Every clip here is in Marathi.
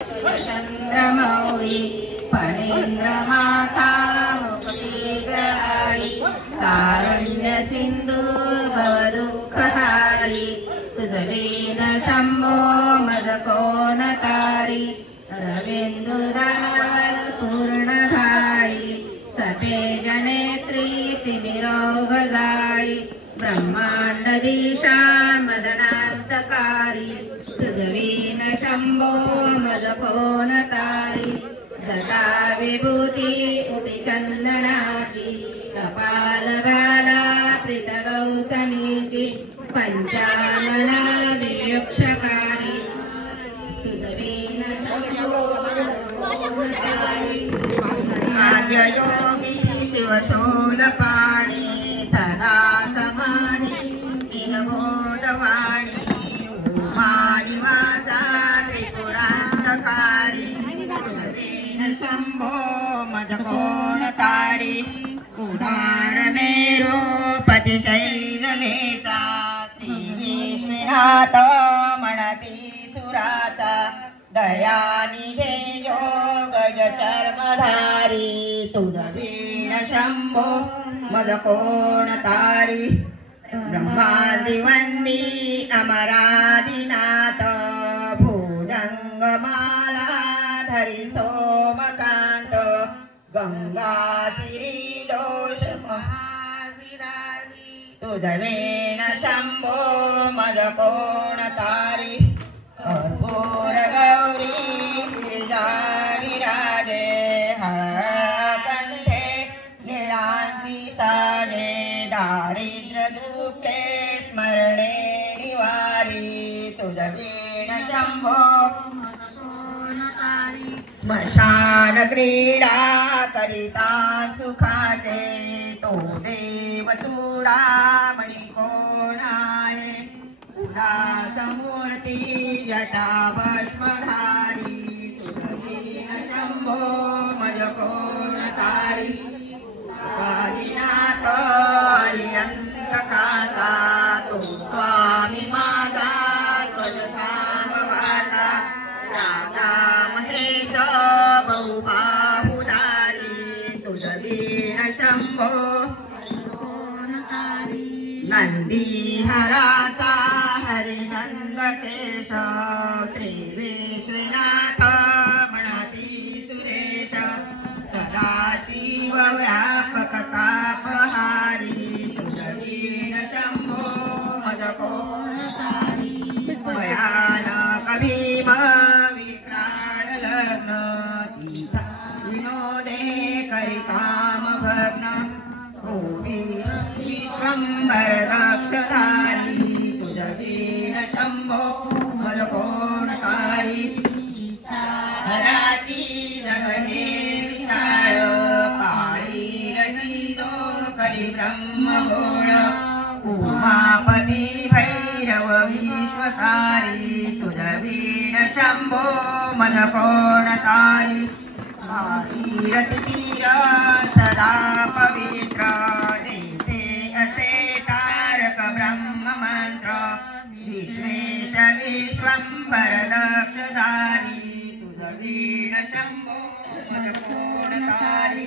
चंद्रमौळी फणींद्रमाथा मुक्तिग्रहाळी तारण्य सिंधू भवदुःखहारी तुझवीन शंभो मदकोण तारी रवींदुदार पूर्णधाळी सतेज नेत्री तिमिरोगजाळी ब्रह्मांड दिशा मदनांतकारी तुझवीन शंभो मदकोण तारी जटा विभूती उटी चंदनाची कपाल बाला प्रीत गौतमीची पंचानना वियुक्षकारी तुझवीन शंभो मदकोण तारी आद्य योगी शिवशूलपाणी सदा समाधी निगमोदवाणी उमा निवासा त्रिपुरांतकारी तुझवीन शंभो मदकोण तारी उदार मेरो पतिशैलेचा श्री विश्वनाथ म्हणती सुराचा दयानी हे योगज चर्मधारी तुझवीन शंभो मदकोण तारी ब्रह्मादिवंदी अमरादिनाथ भुजंगमाला धरी सोमकांत गंगा श्री दोष महाविराजी तुझवीन शंभो मदकोण तारी कर्पूर गौरी गिरिजा विराजे हळकंठे निळांची साजे दारिद्र्य दुःखे स्मरणे निवारी तुझवीन शंभो मदकोण तारी स्मशान क्रीडा करिता सुखाचे तो देव चूडामणी कोण आहे उदासमूर्ती जटा भस्मधारी तुझवीन शंभो मदकोण तारी वादिनाथ हरियंतकाचा तो स्वामी माझा ध्वजसामवाचा राजा महेश बहुबाहुधारी तुझवीन शंभो मदकोण तारी नंदीहराचा हरिनंदकेश श्री विश्वनाथ म्हणती सुरेश सदाशिव व्यापक तापहारी तुझवीन शंभो मदकोण तारी भयानक भीम विक्राळ लग्न तीर्थ विनोदे करी काम भग्न विश्वंभर दक्षधारी तुझवीन शंभो मदकोण तारी हराची जगहे विशाळ पाळी रचितो करी ब्रह्मगोळ उमापती भैरव विश्वकारी तुझवीन शंभो मदकोण तारी भागीरथी तीर सदा पवित्र देते असे तारक ब्रह्म मंत्र विश्वेश विश्वंभर दक्षधारी तुझवीन शंभो मदकोण तारी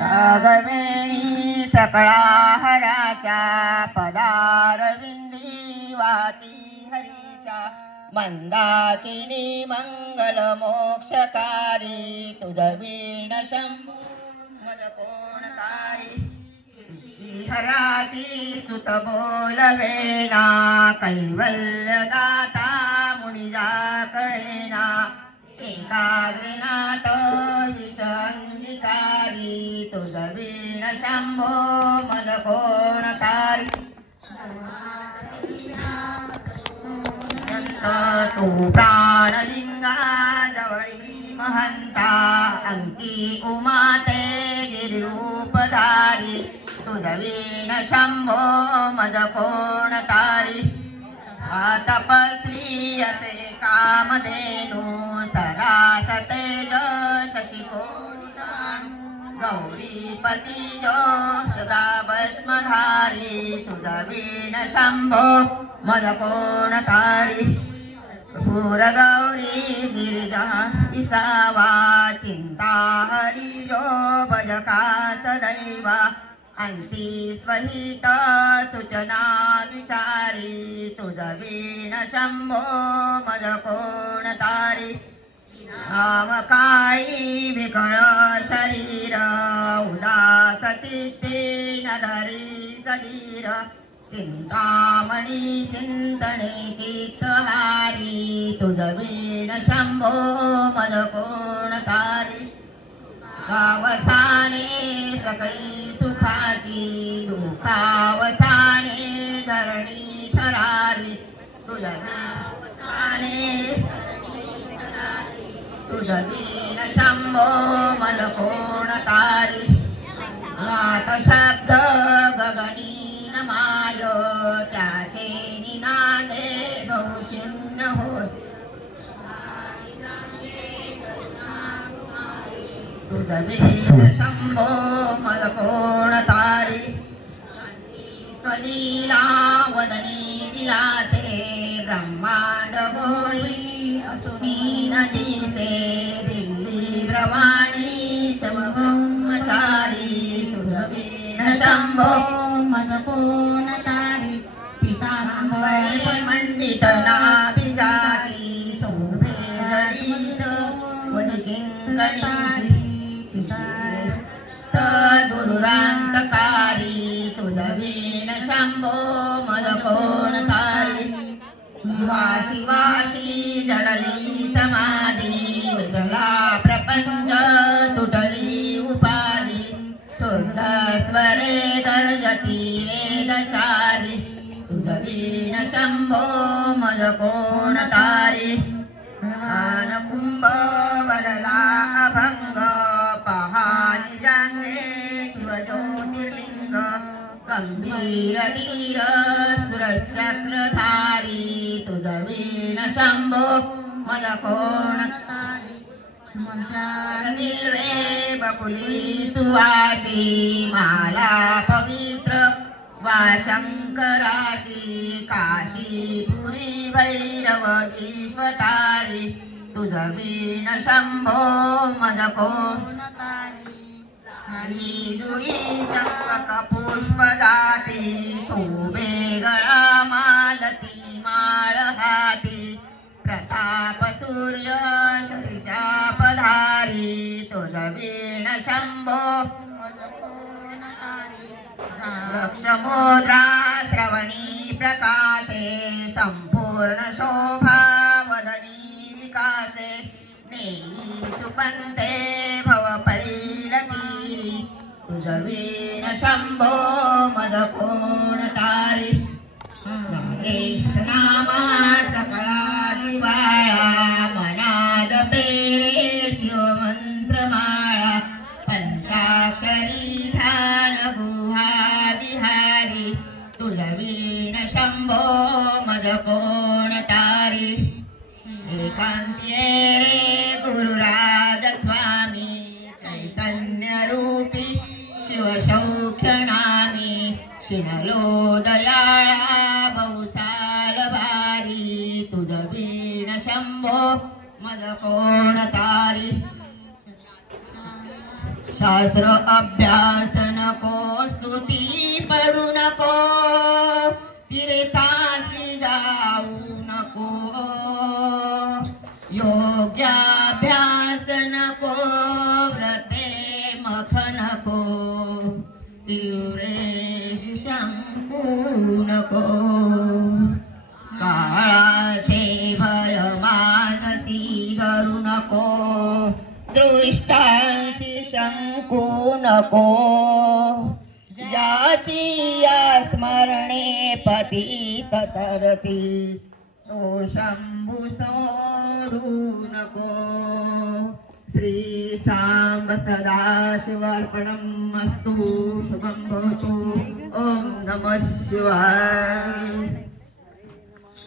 रागवेणी सकळा हराच्या पदारविंदी वाती हरीच्या मंदाकिनी मंगल मोक्षकारी तुझवीन शंभो मदकोण तारी हराची सुत बोलवेना कैवल्यदाता मुनिजा कळेना एकाग्रीनाथ विषंगिकारी तुझवीन शंभो मदकोण तारी तू प्राणलिंगा जवळी महंता अंकी उमाते गिरिरूपधारी तुझवीन शंभो मदकोण तारी तपस्वी असे कामधेनु सदा सतेज शशिकोटिराणु गौरीपती जो सदा भस्मधारी तुझवीन शंभो मदकोण तारी गौरी गिरिजा इसावा चिंता हरिजो भजका सदैवा अंती स्वहित सूचना विचारी तुझ वीण शंभो मज कोण तारी नाम काळी विकळ शरीर उदास चित्ते न धरी शरीर चिंतामणी चिंतने चित्तहारी तुझ वीण शंभो मज कोण तारी कावसाने सकळी सुखाची दुःखावसाने धरणी थरारी तुझ वीण शंभो मज कोण तारी नाथ शब्द गगनी माय त्याचे निनादे बहुशून्य होय तुझ वीण शंभो मज कोण तारी स्वलीला वदनी विलासे ब्रह्मांड गोळी असुनी न दिसे दिल्ली ब्रवाणी ब्रह्मचारी तुझ वीण शंभो मज कोण तारी पितांबरे मंडित नाभिजाती शोभे जडित वनिकिंकणी दुरांतकारी तुझ वीण शंभो मज कोण तारी वासी वासी जडली समाधी विठला प्रपंच तुटली उपाधी शुद्ध स्वरे दर्शती वेदचारी तुझ वीण शंभो मज कोण तारी कुंभ वरला अभंग पहानी जांगे शिवज्योतिर्लिंग गंभीर धीर सुरचक्रधारी तुझ वीण शंभो मज कोण तारी बिल्वे बकुली सुवासी माला पवित्र वा शंकराशी काशीपुरी भैरव विश्वतारी तुझ वीण शंभो मज कोण तारी जुई चंपक पुष्प जाती शोभे गळा मालती माळ हाती प्रताप सूर्य शरीचा पधारी तुझ वीण शंभो मज कोण तारी वृक्षमुद्रा श्रवणी प्रकाशे संपूर्ण शोभा वदनी विकासे नेयी सुपंते भव पैलतीरी तुझ वीण शंभो मज कोण तारी नागेश नामा सकळा दिवाळा मनाद पेरे शिवमंत्रमाळा पंचाक्षरी ध्यान गुहा विहारी तुझ वीण शंभो मज कोण तारी एकांतिये रे गुरुराज स्वामी चैतन्य रूपी शिवसौख्यनामी शिनलो दयाळा बहुसाल भारी तुझ वीण शंभो मज कोण तारी शास्त्र अभ्यास नको स्तुती पडू नको तीर्थासी जाऊ नको योग्याभ्यास नको व्रते मख नको तीव्रे शंकू नको काळाचे भय मानसी धरू नको दृष्टांशी शंकू नको ज्याची या स्मरणे पतित तरती तो शंभू सोडू नको श्री सांब सदाशिवार्पणमस्तु शुभं भवतु ओम नमः शिवाय।